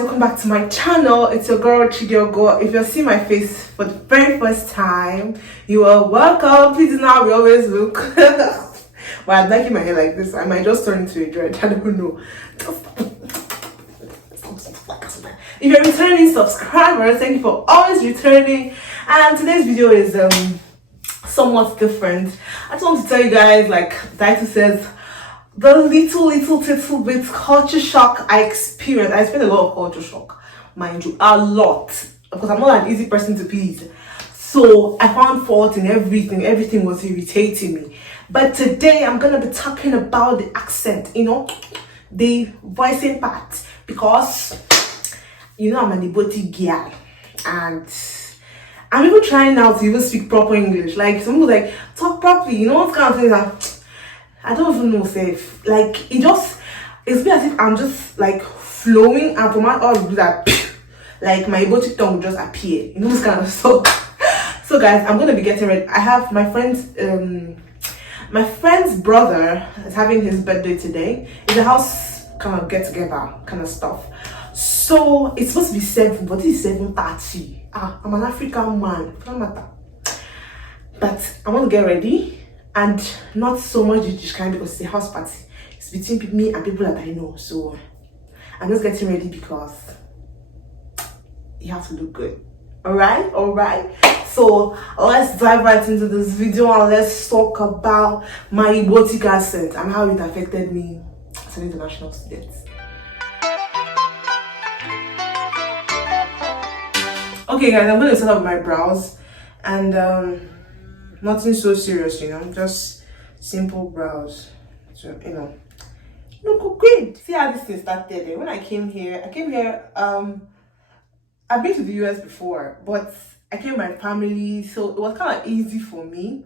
guys, welcome back to my channel. It's your girl Chidiogo. If you're seeing my face for the very first time, you are welcome. Please know how we always look. Well, I'm liking my hair like this. I might just turn into a dread. I don't know. If you're returning subscribers, thank you for always returning. And today's video is somewhat different. I just want to tell you guys, like the title says, the little bit culture shock I experienced. I experienced a lot of culture shock, mind you, a lot, because I'm not an easy person to please. So I found fault in everything. Everything was irritating me. But today I'm gonna be talking about the accent, the voicing part, because I'm an Igbotic girl, and I'm even trying now to even speak proper English. Like some people like talk properly, what kind of things that I don't even know safe. Like it's been as if I'm just like flowing, and from all of that, like my Igbotic tongue will just appear. This kind of stuff. So guys, I'm gonna be getting ready. I have my friend's brother is having his birthday today. It's a house kind of get together kind of stuff. So it's supposed to be 7, but this is 7:30. I'm an African man, no matter. But I want to get ready, and not so much British kind because it's a house party. It's between me and people that I know. So I'm just getting ready because you have to look good. Alright. So let's dive right into this video and let's talk about my Igbotic accent and how it affected me as an international student. Okay guys, I'm going to set up my brows, and nothing so serious, just simple brows. So, look great. See how this thing started. When I came here, I've been to the US before, but I came with my family, so it was kind of easy for me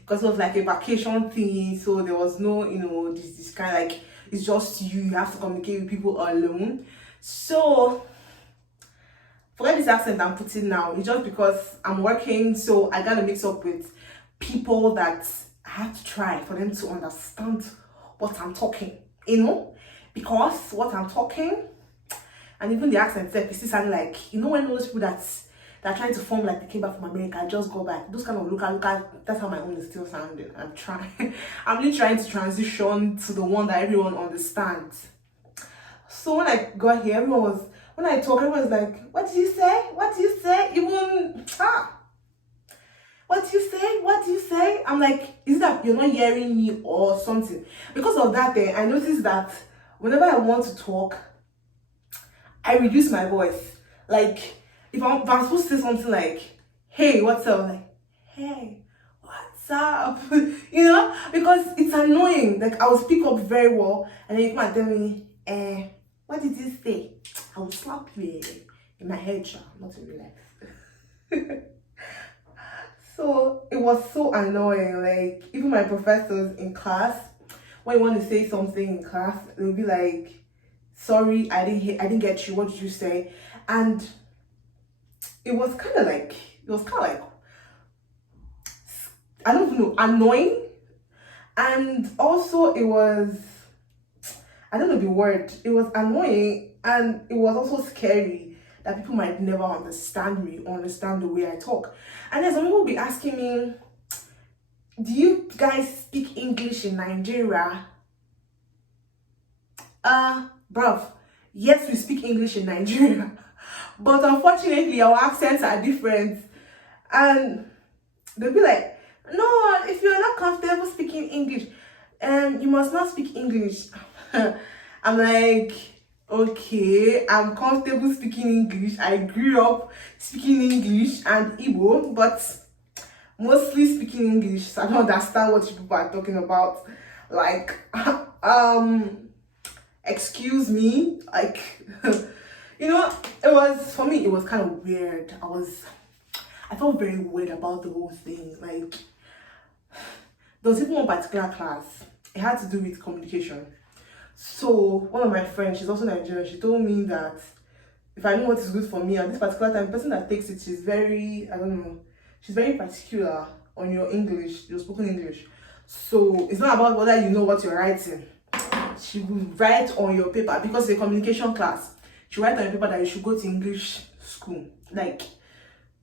because it was like a vacation thing. So there was no, this kind of like, it's just you have to communicate with people alone. So forget this accent I'm putting now. It's just because I'm working, so I gotta mix up with people that I have to try for them to understand what I'm talking, because what I'm talking, and even the accent itself, it still sounding like, when those people that are trying to form like they came back from America, just go back. Those kind of look, that's how my own is still sounding. I'm really trying to transition to the one that everyone understands. So when I got here, when I talk, everyone was like, what do you say? What do you say? Even, what do you say? What do you say? I'm like, is it that you're not hearing me or something? Because of that, I noticed that whenever I want to talk, I reduce my voice. Like, if I'm supposed to say something like, hey, what's up? Like, hey, what's up? Because it's annoying. Like, I will speak up very well, and then you come and tell me, what did you say? I will slap you in my head, not in real life. So it was so annoying. Like, even my professors in class, when you want to say something in class, they'll be like, sorry, I didn't get you. What did you say? And it was kind of like, I don't know, annoying. And also it was, I don't know the word. It was annoying, and it was also scary that people might never understand me or understand the way I talk. And then some people will be asking me, do you guys speak English in Nigeria? Bruv, yes, we speak English in Nigeria, but unfortunately our accents are different. And they'll be like, no, if you're not comfortable speaking English, you must not speak English. I'm like, okay, I'm comfortable speaking English. I grew up speaking English and Igbo, but mostly speaking English, so I don't understand what you people are talking about. Like, excuse me, like, for me, it was kind of weird. I felt very weird about the whole thing. Like, there was even one particular class, it had to do with communication. So one of my friends, she's also Nigerian, she told me that if I know what is good for me at this particular time, the person that takes it, she's very, she's very particular on your English, your spoken English. So it's not about whether you know what you're writing. She will write on your paper, because it's a communication class. she write on the paper that you should go to English school. Like,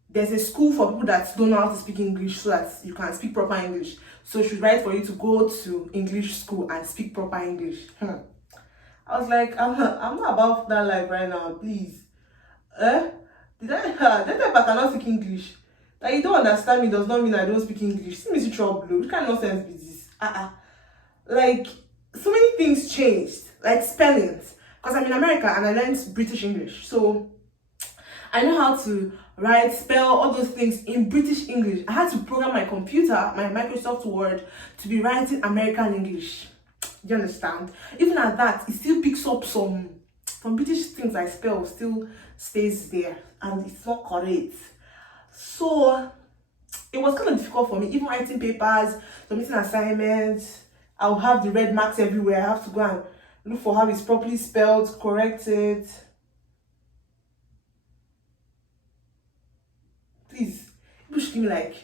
there's a school for people that don't know how to speak English so that you can speak proper English. So she should write for you to go to English school and speak proper English. I was like, I'm not about that life right now, please. That type I cannot speak English. That you don't understand me does not mean I don't speak English. See me see trouble. What kind of nonsense is this? Like, so many things changed, like spellings. Because I'm in America and I learned British English. So I know how to write, spell, all those things in British English. I had to program my computer, my Microsoft Word, to be writing American English. Do you understand? Even at that, it still picks up some British things I spell, still stays there, and it's not correct. So it was kind of difficult for me, even writing papers, submitting assignments. I'll have the red marks everywhere. I have to go and look for how it's properly spelled, correct it. Please, people should give me like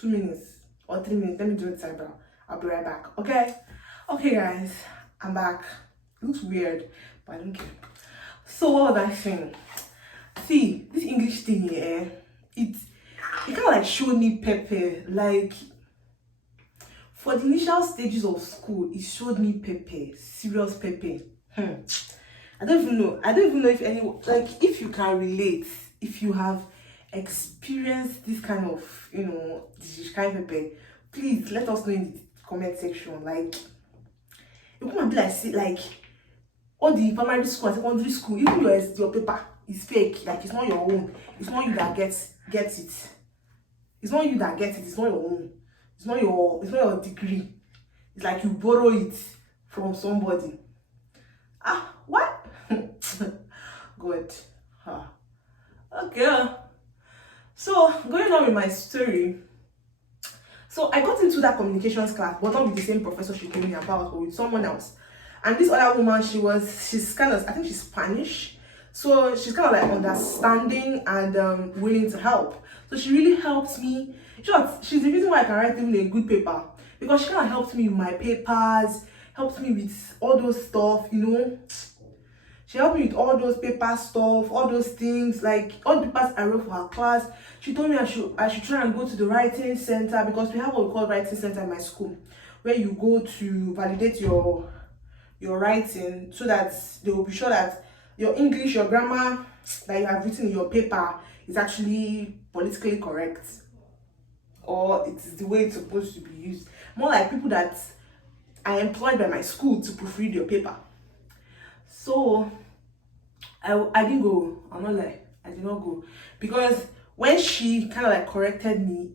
2 minutes or 3 minutes. Let me do it cyber. I'll be right back. Okay, guys, I'm back. It looks weird, but I don't care. So what was I saying? See, this English thing here, it kind of like showed me pepper. Like, for the initial stages of school, it showed me pepper, serious pepper. I don't even know if anyone, like, if you can relate, if you have experienced this kind of, this kind of pepper, please let us know in the comment section. Like, you come and be like, see, like, all the primary school and secondary school, even your paper is fake. Like, it's not your own. It's not you that gets it. It's not you that gets it. It's not your own. It's not your degree. It's like you borrow it from somebody. What? Good. Okay. So going on with my story. So I got into that communications class, but not with the same professor she told me about, but with someone else. And this other woman, she's kind of, I think she's Spanish. So she's kind of like understanding and willing to help. So she really helped me. She's the reason why I can write even a good paper. Because she kind of helped me with my papers, helped me with all those stuff, She helped me with all those paper stuff, all those things, like all the papers I wrote for her class. She told me I should try and go to the writing center, because we have what we call writing center in my school, where you go to validate your writing, so that they will be sure that your English, your grammar that you have written in your paper is actually politically correct, or it's the way it's supposed to be used. More like people that are employed by my school to proofread your paper. So I didn't go. I'm not like, I did not go, because when she kind of like corrected me,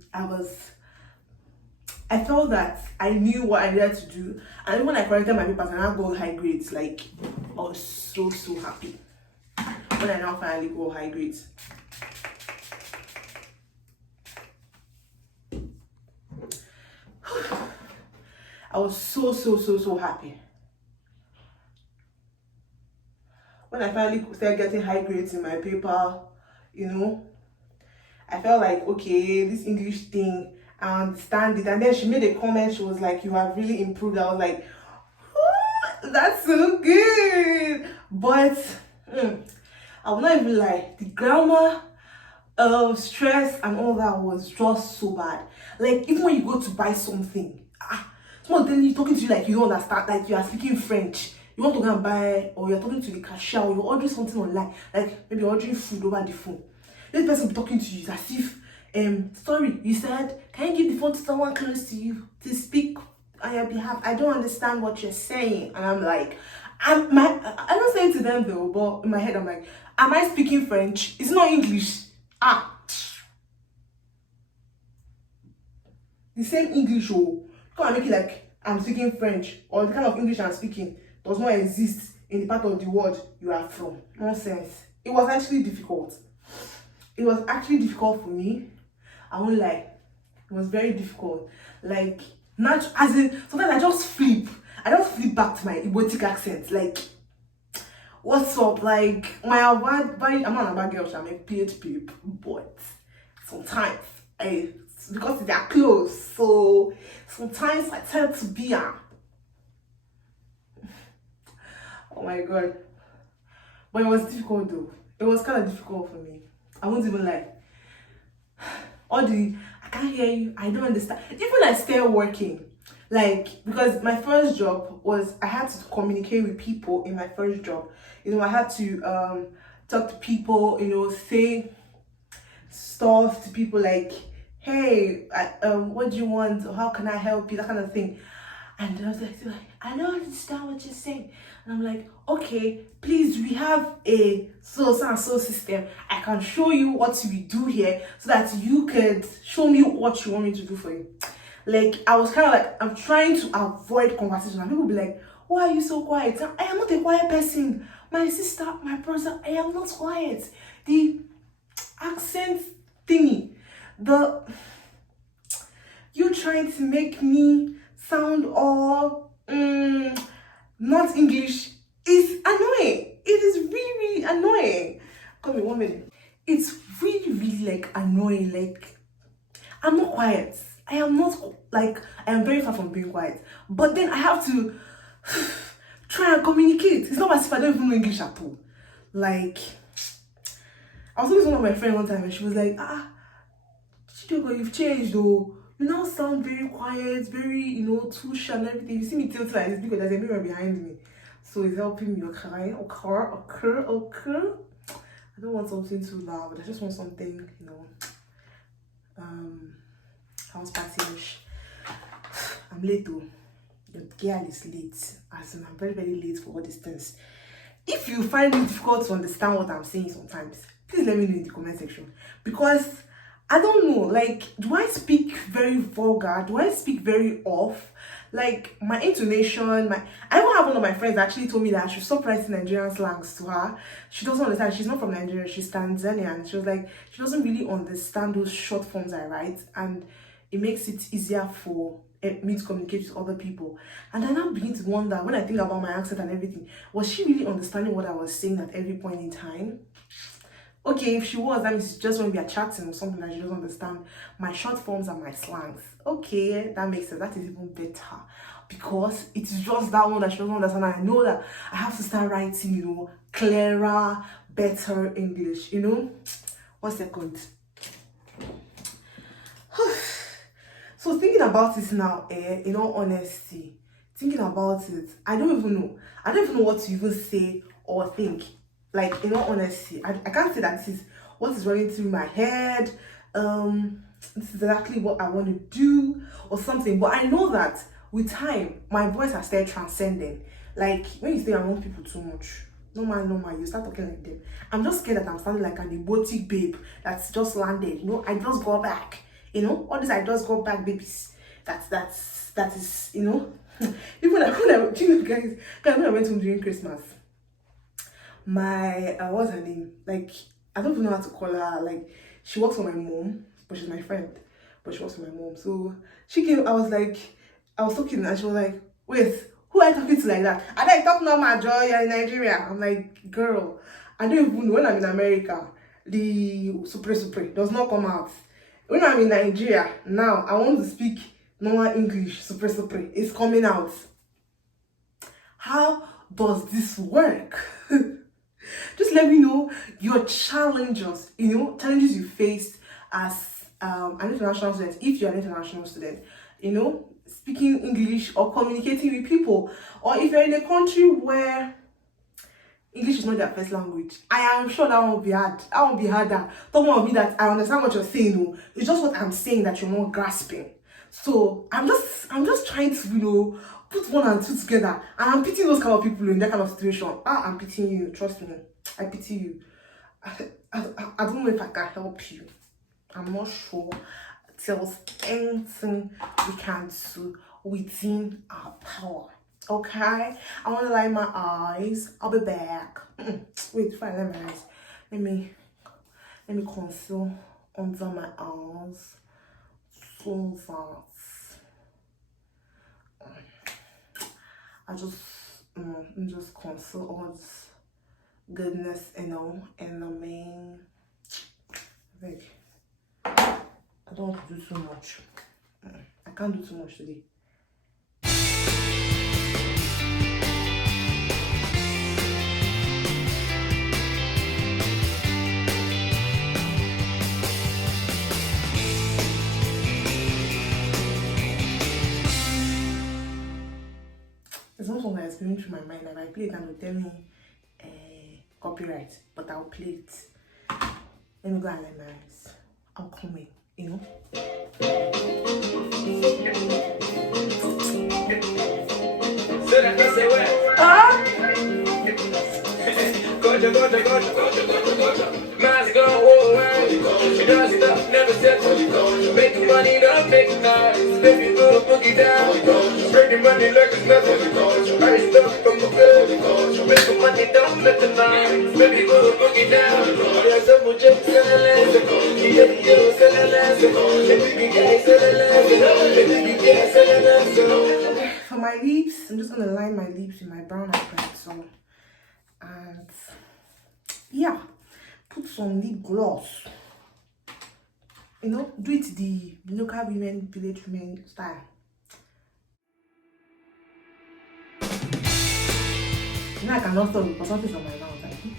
I felt that I knew what I needed to do, and when I corrected my papers and I got high grades, like, I was so happy when I now finally got high grades. I was so happy when I finally started getting high grades in my paper. I felt like, okay, this English thing, I understand it. And then she made a comment. She was like, you have really improved. I was like, oh, that's so good. But I will not even lie, the grammar, stress and all that was just so bad. Like, even when you go to buy something, someone talking to you like you don't understand, like you are speaking French. You want to go and buy, or you're talking to the cashier, or you're ordering something online, like maybe you're ordering food over the phone. This person will be talking to you as if, sorry, you said, can you give the phone to someone close to you to speak on your behalf? I don't understand what you're saying. And I'm like, I'm not saying to them though, but in my head I'm like, am I speaking French? It's not English. The same English, come and make it like I'm speaking French, or the kind of English I'm speaking does not exist in the part of the world you are from. Nonsense. It was actually difficult. It was actually difficult for me. I won't lie. It was very difficult. Like, not as in, sometimes I just flip back to my Igbotic accent. Like, what's up? Like, I'm not a bad girl, I'm a PHP, but sometimes because they are close, so sometimes I tend to be oh my god. But it was difficult though. It was kind of difficult for me. I won't even lie. I can't hear you, I don't understand. Even I started working, like, because my first job was, I had to communicate with people in my first job. I had to talk to people, say stuff to people like, hey, what do you want? Or how can I help you? That kind of thing. And I was like, I don't understand what you're saying. And I'm like, okay, please, we have a so system. I can show you what we do here so that you could show me what you want me to do for you. Like, I was kind of like, I'm trying to avoid conversation. And people be like, why are you so quiet? I am not a quiet person. My sister, my brother, I am not quiet. The accent thingy, you trying to make me sound all not English is annoying. It is really, really annoying. Come in 1 minute. It's really, really like annoying. Like, I'm not quiet. I am not, like, I am very far from being quiet. But then I have to try and communicate. It's not as if I don't even know English at all. Like, I was talking to one of my friends one time and she was like, Chidogo, you've changed though. You now sound very quiet, very, too shy and everything. You see me tilting like this because there's a mirror behind me. So it's helping me, okay? I don't want something too loud. I just want something, house party-ish. I'm late though. The girl is late. As in, I'm very, very late for all these things. If you find it difficult to understand what I'm saying sometimes, please let me know in the comment section. Because I don't know, like, do I speak very vulgar? Do I speak very off? Like, my intonation, I even have one of my friends actually told me that I should stop writing Nigerian slangs to her. She doesn't understand. She's not from Nigeria. She's Tanzanian. She was like, she doesn't really understand those short forms I write. And it makes it easier for me to communicate with other people. And I now begin to wonder, when I think about my accent and everything, was she really understanding what I was saying at every point in time? Okay, if she was, that means just when we are chatting or something that she doesn't understand my short forms and my slangs. Okay, that makes sense. That is even better. Because it is just that one that she doesn't understand. I know that I have to start writing, clearer, better English, 1 second. So thinking about it now, in all honesty, thinking about it, I don't even know what to even say or think. Like, in all honesty, I can't say that this is what is running through my head. This is exactly what I want to do or something. But I know that with time, my voice has started transcending. Like, when you stay around people too much, normal, you start talking like them. I'm just scared that I'm sounding like an Igbotic babe that's just landed. I just got back. All this I just got back babies. That is, even when I went home during Christmas, my what's her name? Like, I don't even know how to call her. Like, she works for my mom, but she's my friend. But she works for my mom. So she came, I was talking and she was like, wait, who are you talking to like that? And I talk normal, Joy, you're in Nigeria. I'm like, girl, I don't even know. When I'm in America, the super does not come out. When I'm in Nigeria, now I want to speak normal English, super it's coming out. How does this work? Just let me know your challenges, challenges you faced as an international student, if you're an international student, speaking English or communicating with people, or if you're in a country where English is not their first language. I am sure that won't be hard. That won't be harder. Don't want me that I understand what you're saying. No, it's just what I'm saying that you're not grasping. So I'm just trying to, put 1 and 2 together. And I'm pitying those kind of people in that kind of situation. I'm pitying you. Trust me. I pity you. I don't know if I can help you. I'm not sure. There's anything we can do within our power. Okay, I want to line my eyes. I'll be back. Wait, fine, let my eyes. Let me conceal under my eyes. So that I just conceal all this goodness, in the main. Like, I don't want to do too much. I can't do too much today. There's one song that's going through my mind, and I play it and will tell me copyright, but I'll play it. Let me go and let my eyes. I'm coming, you know. Man's gonna walk away. You don't stop, never settle. Making money, don't make noise. Baby, go boogie down. Spreading money like it's nothing. I stop from the bed. Making money, don't make the noise. Baby, go boogie down. There's a much of sellers. Yeah, sellers. The big guy sellers. The big guy sellers. For my lips, I'm just gonna line my lips with my brown eyeshadow. So, and yeah, put some lip gloss. You know, do it the local women, village women style. You know, I cannot stop because something's on my mouth. Like, okay.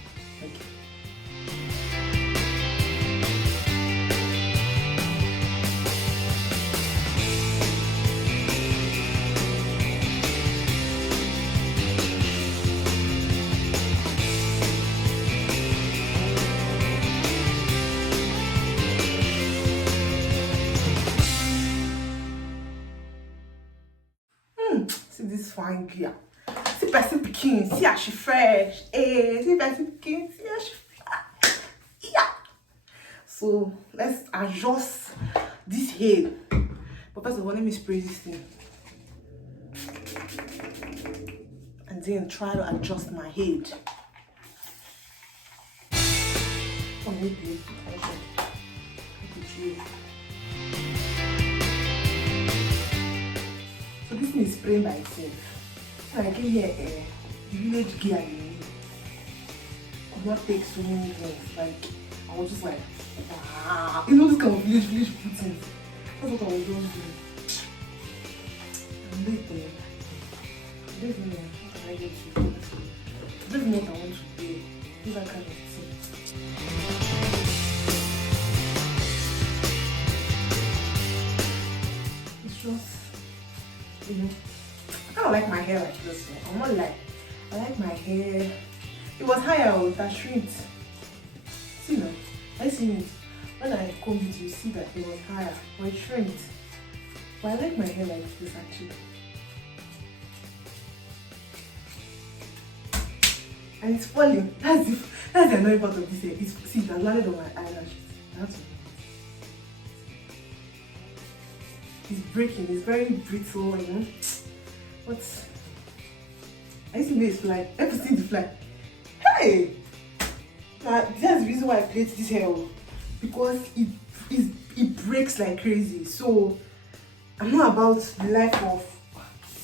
See this fine girl. See person picking. See how she fresh. See person picking. See how she fresh. Yeah. So let's adjust this hair. But first of all, let me spray this thing. And then try to adjust my head. Oh, maybe. So this thing is spraying by itself. And I came here, the village gear could not take so many things. Like, I was just like, wow. You know this kind of village things. That's what I was just doing. I'm late there. I don't know what can I get to. I don't know what I want to do. Do that kind of thing. It's just, you know, I kind of like my hair like this. So I'm not like, I like my hair. It was higher with that shrink. See now, I see it. When I comb it, you see that it was higher, but it shrinked. But I like my hair like this actually. And it's falling. That's the annoying part of this hair. See, it has landed on my eyelashes. That's it's breaking. It's very brittle, you know. But I see this fly. Everything the fly. Hey! Now that's the reason why I plait this hair, because it breaks like crazy. So I'm not about the life of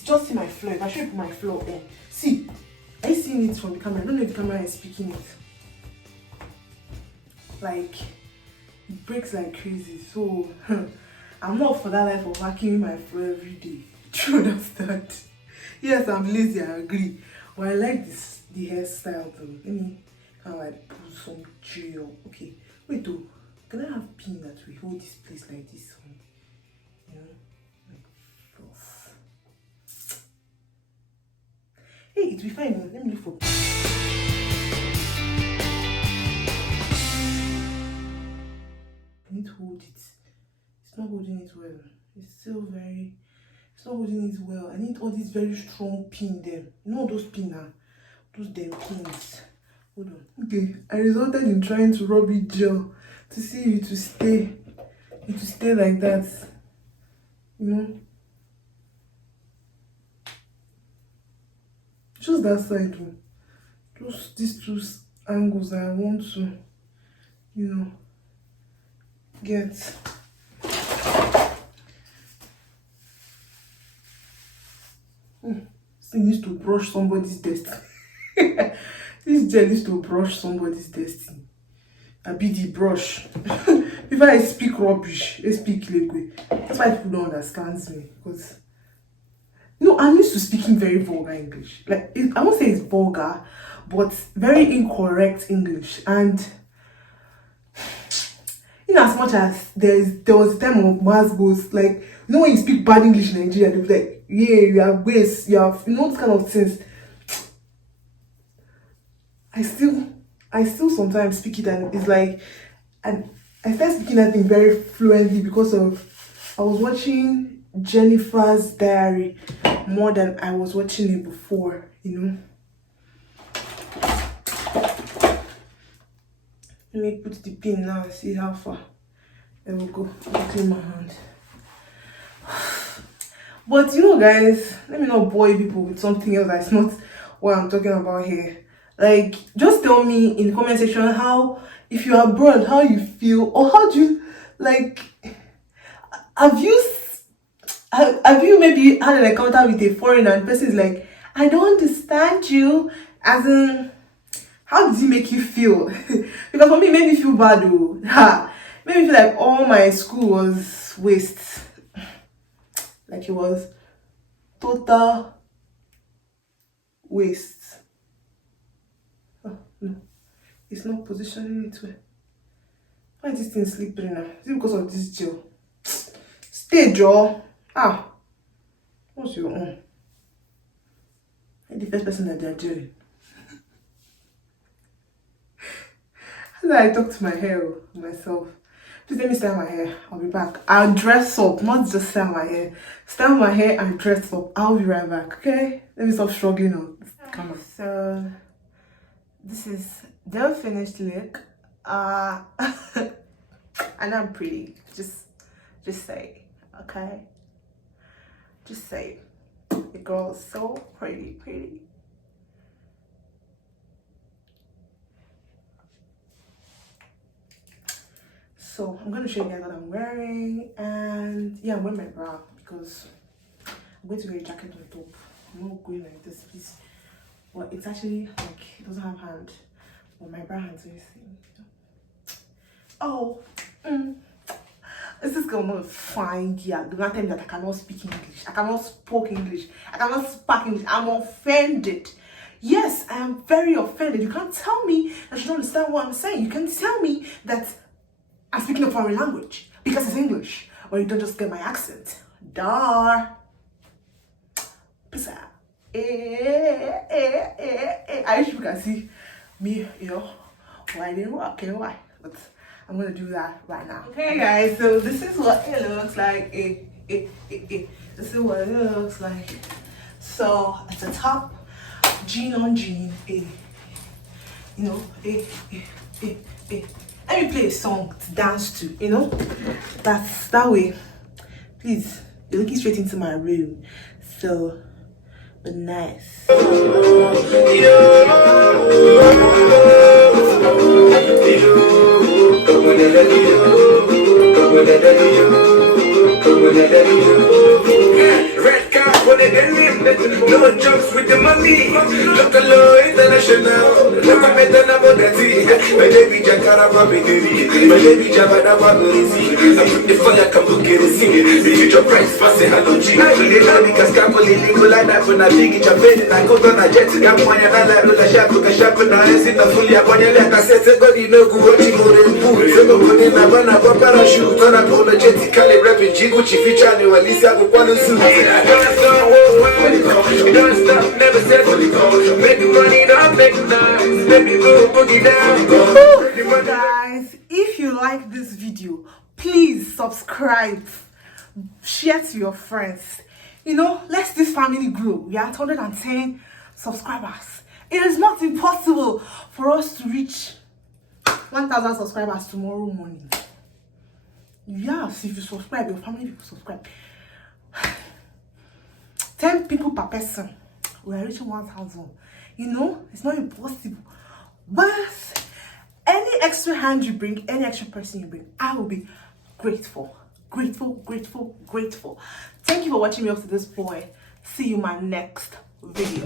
just see my floor. If I show you my floor there, see, are you seeing it from the camera? I don't know if the camera is speaking it. Like it breaks like crazy. So I'm not for that life of vacuuming my floor every day. Do you understand? Yes, I'm lazy, I agree. But I like the hairstyle though. Let me kind of like put some gel. Okay, wait though. Can I have pin that we hold this place like this? You know, like fluff. Hey, it'll be fine. Let me look for. I need to hold it. It's not holding it well. It's still very. It's not holding it well. I need all these very strong pin them. You know those pin now? Those damn pins. Hold on. Okay, I resulted in trying to rub it gel to see if it will stay. It will stay like that. You know? Just that side though. Just these two angles that I want to, you know, get. This thing needs to brush somebody's destiny. This gel needs to brush somebody's destiny. I be the brush. If I speak rubbish, I speak liquid. That's why people don't understand me. Because no, I'm used to speaking very vulgar English. Like I won't say it's vulgar, but very incorrect English. And in as much as there was a time of mass boast, like you know when you speak bad English in Nigeria, they'll be like, you have waist, you have, you know, those kind of things. I still sometimes speak it, and it's like, and I started speaking that thing very fluently because of I was watching Jennifer's Diary more than I was watching it before, you know. Let me put the pin now and see how far it will go. I'll clean my hand. But you know, guys, let me not bore people with something else that's not what I'm talking about here. Like, just tell me in the comment section how, if you're abroad, how you feel, or how do you, like, have you maybe had an encounter with a foreigner and the person is like, I don't understand you, as in, how does it make you feel? Because for me, it made me feel bad, though. It made me feel like all my school was waste. Like, it was total waste. Oh, no. It's not positioning it well. Why is this thing slippery now? Is it because of this gel? Stay, jaw. What's your own? I'm the first person that they're doing. How do I talk to my hair myself? Please let me style my hair. I'll be back. I'll dress up, not just style my hair. Style my hair and dress up. I'll be right back, okay? Let me stop struggling on this camera. So, this is the finished look. And I'm pretty. Just say, okay? Just say, the girl is so pretty. So I'm going to show you guys what I'm wearing, and yeah, I'm wearing my bra because I'm going to wear a jacket on top. I'm not going like this, please. But it's actually like, it doesn't have hand, but my bra hand's very thin. Is this girl not fine? Yeah, do not tell me that I cannot speak English. I cannot speak English. I cannot speak English. I'm offended. Yes, I am very offended. You can't tell me that you don't understand what I'm saying. You can tell me that I'm speaking a foreign language because it's English, or you don't just get my accent. Dar. Peace out. I wish you can see me, you know, why didn't work, why? But I'm gonna do that right now. Okay, guys, so this is what it looks like. This is what it looks like. So at the top, jean on jean, you know, let me play a song to dance to, you know. That's that way. Please, you're looking straight into my room, so but nice. Red card for the denim, no jokes with the money. Look low international, look at me done about that tea. My baby Jackara Babidi, my baby Javada Babidi. I put the fire, come to get it, sing it. The future price, pass it, hello, G. The Lami Cascapoli, Nicola, when I think it's a bed, and I go on a jet to Gamoya, and I let a shop, and I sit a fully upon your lap. I said, somebody no good, more than food. So go put in a banana, parachute, on a apologetically rapping Gucci feature, at least I will want to sue. Don't stop, never said make money, don't make nice. Baby, go boogie down. Guys, if you like this video, please subscribe, share to your friends. You know, let's this family grow. We are 110 subscribers. It is not impossible for us to reach 1,000 subscribers tomorrow morning. Yes, if you subscribe, your family people subscribe. 10 people per person. We are reaching 1,000. You know, it's not impossible. But any extra hand you bring, any extra person you bring, I will be grateful. Grateful. Thank you for watching me up to this point. See you in my next video.